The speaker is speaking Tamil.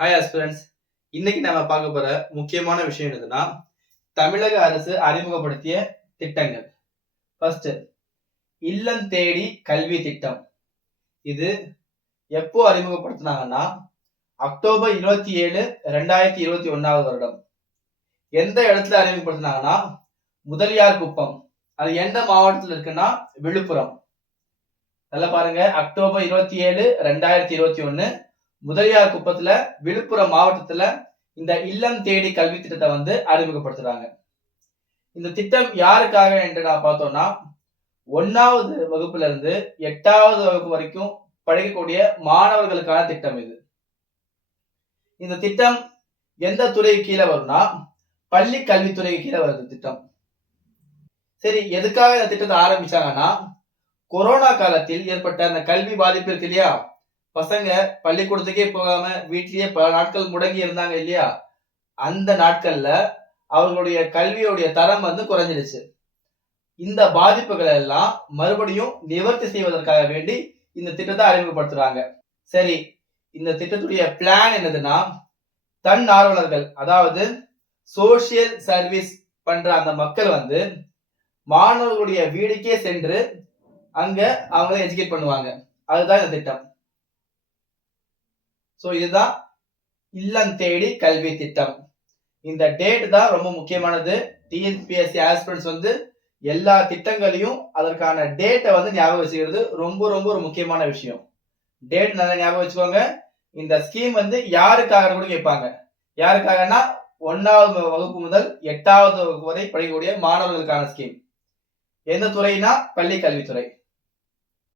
ஹாய் ஆஸ்பிரன்ஸ் இன்னைக்கு நம்ம பார்க்க போற முக்கியமான விஷயம் என்னதுன்னா தமிழக அரசு அறிமுகப்படுத்திய திட்டங்கள். ஃபர்ஸ்ட் இல்லம் தேடி கல்வி திட்டம். இது எப்போ அறிமுகப்படுத்தினாங்கன்னா அக்டோபர் இருபத்தி ஏழு ரெண்டாயிரத்தி இருபத்தி ஒன்னாவது வருடம். எந்த இடத்துல அறிமுகப்படுத்தினாங்கன்னா முதலியார் குப்பம். அது எந்த மாவட்டத்தில் இருக்குன்னா விழுப்புரம். நல்லா பாருங்க. அக்டோபர் இருபத்தி ஏழு ரெண்டாயிரத்தி இருபத்தி ஒன்னு முதலியார் குப்பத்துல விழுப்புரம் மாவட்டத்துல இந்த இல்லம் தேடி கல்வி திட்டத்தை வந்து அறிமுகப்படுத்துறாங்க. இந்த திட்டம் யாருக்காக என்று நான் பார்த்தோம்னா ஒன்னாவது வகுப்புல இருந்து எட்டாவது வகுப்பு வரைக்கும் படிக்கக்கூடிய மாணவர்களுக்கான திட்டம் இது. இந்த திட்டம் எந்த துறை கீழே வரும்னா பள்ளி கல்வித்துறை கீழே வருது திட்டம். சரி எதுக்காக இந்த திட்டத்தை ஆரம்பிச்சாங்கன்னா கொரோனா காலத்தில் ஏற்பட்ட அந்த கல்வி பாதிப்பு இருக்கு இல்லையா? பசங்க பள்ளிக்கூடத்துக்கே போகாம வீட்லயே பல நாட்கள் முடங்கி இருந்தாங்க இல்லையா? அந்த நாட்கள்ல அவர்களுடைய கல்வியுடைய தரம் வந்து குறைஞ்சிடுச்சு. இந்த பாதிப்புகள் எல்லாம் மறுபடியும் நிவர்த்தி செய்வதற்காக வேண்டி இந்த திட்டத்தை அறிமுகப்படுத்துறாங்க. சரி இந்த திட்டத்துடைய பிளான் என்னதுன்னா தன் ஆர்வலர்கள் அதாவது சோசியல் சர்வீஸ் பண்ற அந்த மக்கள் வந்து மாணவர்களுடைய வீடுக்கே சென்று அங்க அவங்களை எஜுகேட் பண்ணுவாங்க. அதுதான் இந்த திட்டம். ஸோ இதுதான் இல்லம் தேடி கல்வி திட்டம். இந்த டேட் தான் ரொம்ப முக்கியமானது. டிஎன்பிஎஸ்சி ஆஸ்பிரன்ஸ் வந்து எல்லா திட்டங்களையும் அதற்கான டேட்டை வந்து ஞாபகம் வச்சுக்கிறது ரொம்ப ரொம்ப ஒரு முக்கியமான விஷயம். டேட் நல்லா ஞாபகம் வச்சுக்கோங்க. இந்த ஸ்கீம் வந்து யாருக்காக கூட கேட்பாங்க. யாருக்காகனா ஒன்னாவது வகுப்பு முதல் எட்டாவது வகுப்பு வரை படிக்கக்கூடிய மாணவர்களுக்கான ஸ்கீம் எந்த துறைனா பள்ளி கல்வித்துறை